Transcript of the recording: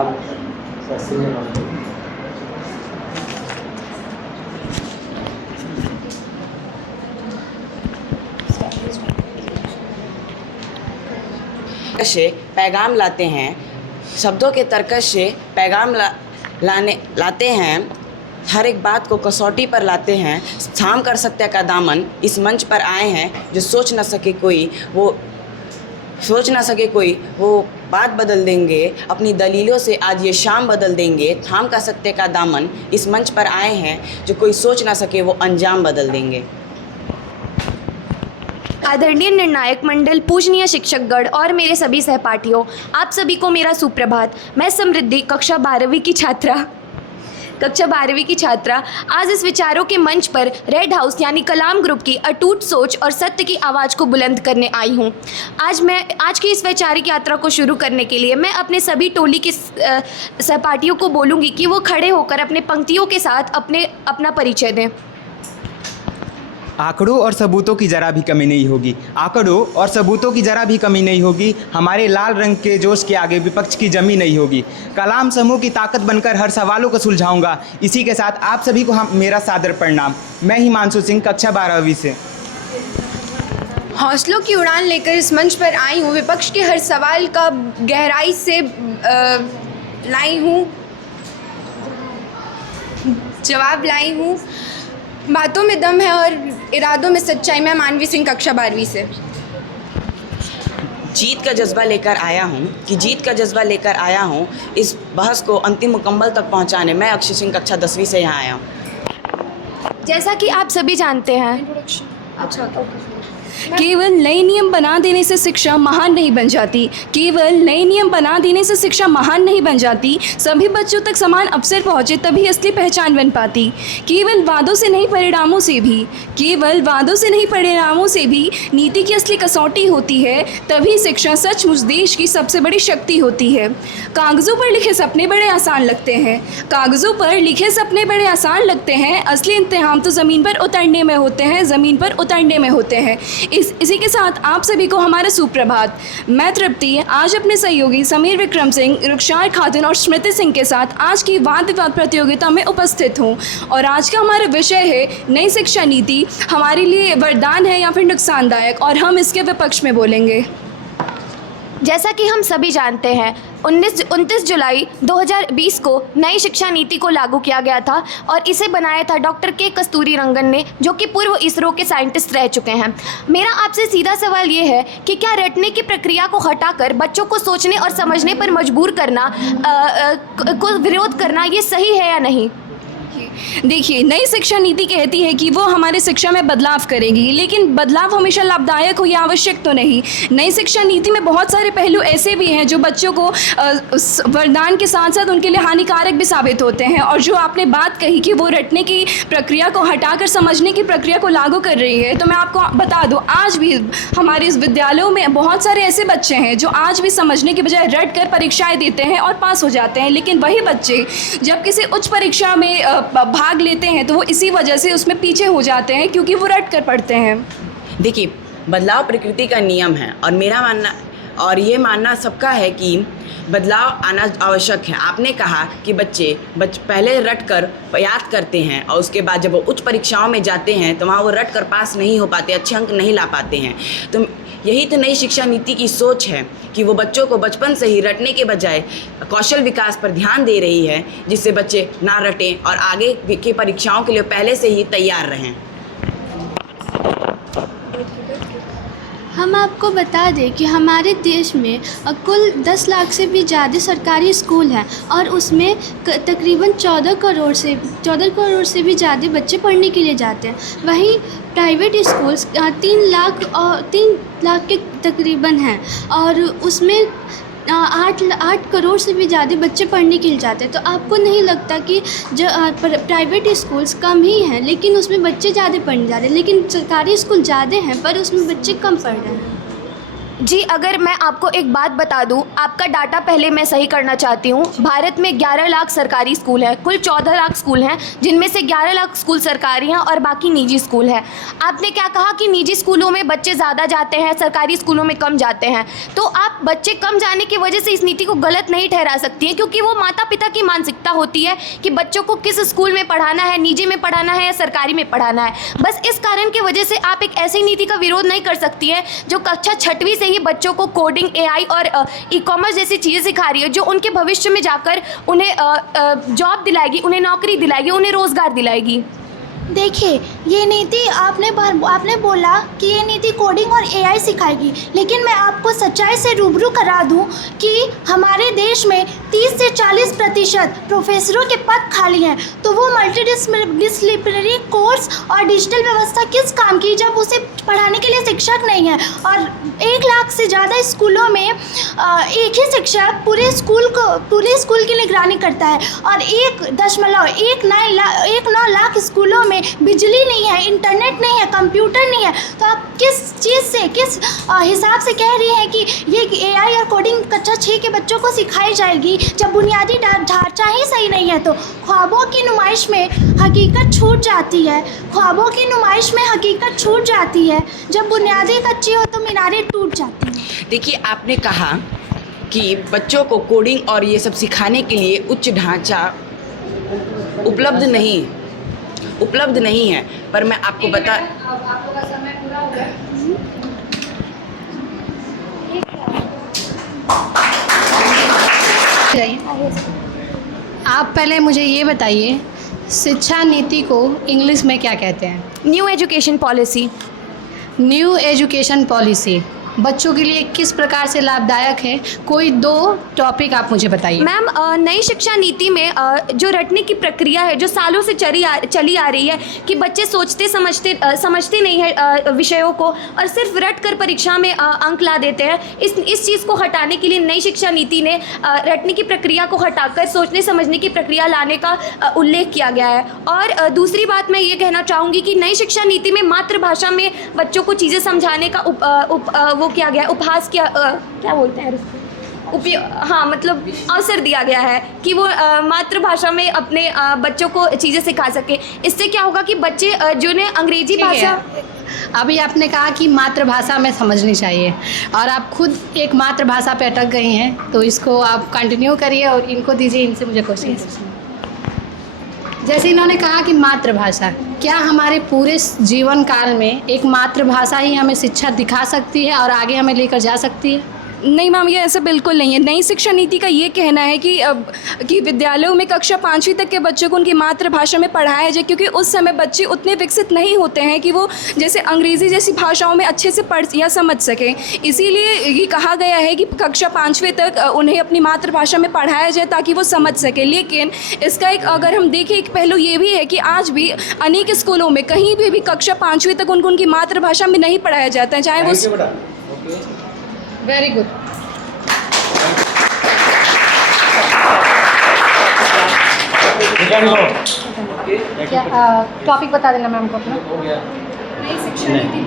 आप senior doctor. से पैगाम लाते हैं, शब्दों के तर्कश से पैगाम लाते हैं, हर एक बात को कसौटी पर लाते हैं। थाम कर सत्य का दामन इस मंच पर आए हैं जो सोच ना सके कोई वो बात बदल देंगे, अपनी दलीलों से आज ये शाम बदल देंगे। थाम कर सत्य का दामन इस मंच पर आए हैं जो कोई सोच ना सके वो अंजाम बदल देंगे। आदरणीय निर्णायक मंडल, पूजनीय शिक्षकगण और मेरे सभी सहपाठियों, आप सभी को मेरा सुप्रभात। मैं समृद्धि कक्षा 12वीं की छात्रा आज इस विचारों के मंच पर रेड हाउस यानी कलाम ग्रुप की अटूट सोच और सत्य की आवाज़ को बुलंद करने आई हूँ। आज की इस वैचारिक यात्रा को शुरू करने के लिए मैं अपने सभी टोली के सहपाठियों को बोलूँगी कि वो खड़े होकर अपने पंक्तियों के साथ अपना परिचय दें। आंकड़ों और सबूतों की ज़रा भी कमी नहीं होगी। आंकड़ों और सबूतों की ज़रा भी कमी नहीं होगी। हमारे लाल रंग के जोश के आगे विपक्ष की जमी नहीं होगी। कलाम समूह की ताकत बनकर हर सवालों को सुलझाऊंगा। इसी के साथ आप सभी को मेरा सादर प्रणाम। मैं हिमांशु सिंह, कक्षा 12वीं से। हौसलों की उड़ान लेकर इस मंच पर आई हूँ। विपक्ष के हर सवाल का गहराई से जवाब लाई हूँ। बातों में दम है और इरादों में सच्चाई। मैं मानवी सिंह, कक्षा 12वीं से। जीत का जज्बा लेकर आया हूँ इस बहस को अंतिम मुकम्मल तक पहुँचाने। मैं अक्षय सिंह, कक्षा 10वीं से यहाँ आया हूँ। जैसा कि आप सभी जानते हैं, केवल नए नियम बना देने से शिक्षा महान नहीं बन जाती। सभी बच्चों तक समान अवसर पहुँचे तभी असली पहचान बन पाती। केवल वादों से नहीं परिणामों से भी नीति की असली कसौटी होती है। तभी शिक्षा सचमुच देश की सबसे बड़ी शक्ति होती है। कागज़ों पर लिखे सपने बड़े आसान लगते हैं। असली इम्तिहान तो ज़मीन पर उतरने में होते हैं। इसी के साथ आप सभी को हमारा सुप्रभात। मैं तृप्ति आज अपने सहयोगी समीर विक्रम सिंह, रुखसार खातून और स्मृति सिंह के साथ आज की वाद विवाद प्रतियोगिता में उपस्थित हूँ। और आज का हमारा विषय है नई शिक्षा नीति हमारे लिए वरदान है या फिर नुकसानदायक, और हम इसके विपक्ष में बोलेंगे। जैसा कि हम सभी जानते हैं, 29 जुलाई 2020 को नई शिक्षा नीति को लागू किया गया था और इसे बनाया था डॉक्टर के कस्तूरीरंगन ने, जो कि पूर्व इसरो के साइंटिस्ट रह चुके हैं। मेरा आपसे सीधा सवाल ये है कि क्या रटने की प्रक्रिया को हटाकर बच्चों को सोचने और समझने पर मजबूर करना को विरोध करना ये सही है या नहीं? देखिए, नई शिक्षा नीति कहती है कि वो हमारे शिक्षा में बदलाव करेगी, लेकिन बदलाव हमेशा लाभदायक हो या आवश्यक तो नहीं। नई शिक्षा नीति में बहुत सारे पहलू ऐसे भी हैं जो बच्चों को वरदान के साथ साथ उनके लिए हानिकारक भी साबित होते हैं। और जो आपने बात कही कि वो रटने की प्रक्रिया को हटाकर समझने की प्रक्रिया को लागू कर रही है, तो मैं आपको बता दूँ, आज भी हमारे इस विद्यालयों में बहुत सारे ऐसे बच्चे हैं जो आज भी समझने की बजाय रट कर परीक्षाएँ देते हैं और पास हो जाते हैं। लेकिन वही बच्चे जब किसी उच्च परीक्षा में भाग लेते हैं तो वो इसी वजह से उसमें पीछे हो जाते हैं, क्योंकि वो रट कर पढ़ते हैं। देखिए, बदलाव प्रकृति का नियम है और मेरा मानना और ये मानना सबका है कि बदलाव आना आवश्यक है। आपने कहा कि बच्चे पहले रट कर याद करते हैं और उसके बाद जब वो उच्च परीक्षाओं में जाते हैं तो वहाँ वो रट कर पास नहीं हो पाते, अच्छे अंक नहीं ला पाते हैं। तो यही तो नई शिक्षा नीति की सोच है कि वो बच्चों को बचपन से ही रटने के बजाय कौशल विकास पर ध्यान दे रही है, जिससे बच्चे ना रटें और आगे की परीक्षाओं के लिए पहले से ही तैयार रहें। हम आपको बता दें कि हमारे देश में कुल 10 लाख से भी ज़्यादा सरकारी स्कूल हैं और उसमें तकरीबन 14 करोड़ से भी ज़्यादा बच्चे पढ़ने के लिए जाते हैं। वहीं प्राइवेट स्कूल्स 3 लाख के तकरीबन हैं और उसमें 8 करोड़ से भी ज़्यादा बच्चे पढ़ने के लिए जाते हैं। तो आपको नहीं लगता कि जो प्राइवेट स्कूल्स कम ही हैं लेकिन उसमें बच्चे ज़्यादा पढ़ने जा रहे हैं, लेकिन सरकारी स्कूल ज़्यादा हैं पर उसमें बच्चे कम पढ़ रहे हैं? जी, अगर मैं आपको एक बात बता दूं, आपका डाटा पहले मैं सही करना चाहती हूं। भारत में 11 लाख सरकारी स्कूल हैं, कुल 14 लाख स्कूल हैं, जिनमें से 11 लाख स्कूल सरकारी हैं और बाकी निजी स्कूल हैं। आपने क्या कहा कि निजी स्कूलों में बच्चे ज़्यादा जाते हैं, सरकारी स्कूलों में कम जाते हैं। तो आप बच्चे कम जाने की वजह से इस नीति को गलत नहीं ठहरा सकती हैं, क्योंकि वो माता पिता की मानसिकता होती है कि बच्चों को किस स्कूल में पढ़ाना है, निजी में पढ़ाना है या सरकारी में पढ़ाना है। बस इस कारण की वजह से आप एक ऐसी नीति का विरोध नहीं कर सकती हैं जो कक्षा 6वीं से ही बच्चों को कोडिंग, AI और ई-कॉमर्स जैसी चीज़ें सिखा रही है, जो उनके भविष्य में जाकर उन्हें जॉब दिलाएगी, उन्हें नौकरी दिलाएगी, उन्हें रोज़गार दिलाएगी। देखिए, ये नीति आपने बोला कि ये नीति कोडिंग और AI सिखाएगी, लेकिन मैं आपको सच्चाई से रूबरू करा दूं कि हमारे देश में 30 से 40% प्रोफेसरों के पद खाली हैं। तो वो मल्टीडिसिप्लिनरी कोर्स और डिजिटल व्यवस्था किस काम की, जब उसे पढ़ाने के लिए शिक्षक नहीं है। और 1 लाख से ज़्यादा स्कूलों में एक ही शिक्षक पूरे स्कूल की निगरानी करता है, और 1.9 लाख स्कूलों में बिजली नहीं है, इंटरनेट नहीं है, कंप्यूटर नहीं है। तो आप किस चीज़ से, किस हिसाब से कह रही हैं कि ये AI और कोडिंग कक्षा 6 के बच्चों को सिखाई जाएगी, जब बुनियादी ढांचा ही सही नहीं है। तो ख्वाबों की नुमाइश में हकीकत छूट जाती है, ख्वाबों की नुमाइश में हकीकत छूट जाती है। जब बुनियादी कच्ची हो तो मीनारें टूट जाती हैं। देखिए, आपने कहा कि बच्चों को कोडिंग और ये सब सिखाने के लिए उच्च ढांचा उपलब्ध नहीं है, पर मैं आपको बता आपका समय पूरा हो गया। आप पहले मुझे ये बताइए, शिक्षा नीति को इंग्लिश में क्या कहते हैं? New education policy. New education policy बच्चों के लिए किस प्रकार से लाभदायक है? कोई 2 टॉपिक आप मुझे बताइए। मैम, नई शिक्षा नीति में जो रटने की प्रक्रिया है, जो सालों से चली आ रही है कि बच्चे सोचते समझते नहीं है विषयों को, और सिर्फ रट कर परीक्षा में अंक ला देते हैं। इस चीज़ को हटाने के लिए नई शिक्षा नीति ने रटने की प्रक्रिया को हटाकर सोचने समझने की प्रक्रिया लाने का उल्लेख किया गया है। और दूसरी बात मैं ये कहना चाहूँगी कि नई शिक्षा नीति में मातृभाषा में बच्चों को चीज़ें समझाने का वो किया गया, उपहास किया, क्या बोलते हैं उसको, हाँ, मतलब अवसर दिया गया है कि वो मातृभाषा में अपने बच्चों को चीज़ें सिखा सके। इससे क्या होगा कि बच्चे जिन्हें अंग्रेजी भाषा, अभी आपने कहा कि मातृभाषा में समझनी चाहिए, और आप खुद एक मातृभाषा पे अटक गई हैं, तो इसको आप कंटिन्यू करिए और इनको दीजिए, इनसे मुझे क्वेश्चन। जैसे इन्होंने कहा कि मातृभाषा, क्या हमारे पूरे जीवन काल में एक मातृभाषा ही हमें शिक्षा दिखा सकती है और आगे हमें लेकर जा सकती है? नहीं मैम, ये ऐसा बिल्कुल नहीं है। नई शिक्षा नीति का ये कहना है कि विद्यालयों में कक्षा 5वीं तक के बच्चों को उनकी मातृभाषा में पढ़ाया जाए, क्योंकि उस समय बच्चे उतने विकसित नहीं होते हैं कि वो जैसे अंग्रेज़ी जैसी भाषाओं में अच्छे से पढ़ या समझ सकें। इसीलिए ये कहा गया है कि कक्षा 5वीं तक उन्हें अपनी मातृभाषा में पढ़ाया जाए ताकि वो समझ सकें। लेकिन इसका एक, अगर हम देखें, एक पहलू ये भी है कि आज भी अनेक स्कूलों में कहीं भी कक्षा 5वीं तक उनको उनकी मातृभाषा में नहीं पढ़ाया जाता है, चाहे वो। Very good. क्या टॉपिक बता देना मैम को अपना। हो गया। नई शिक्षा नीति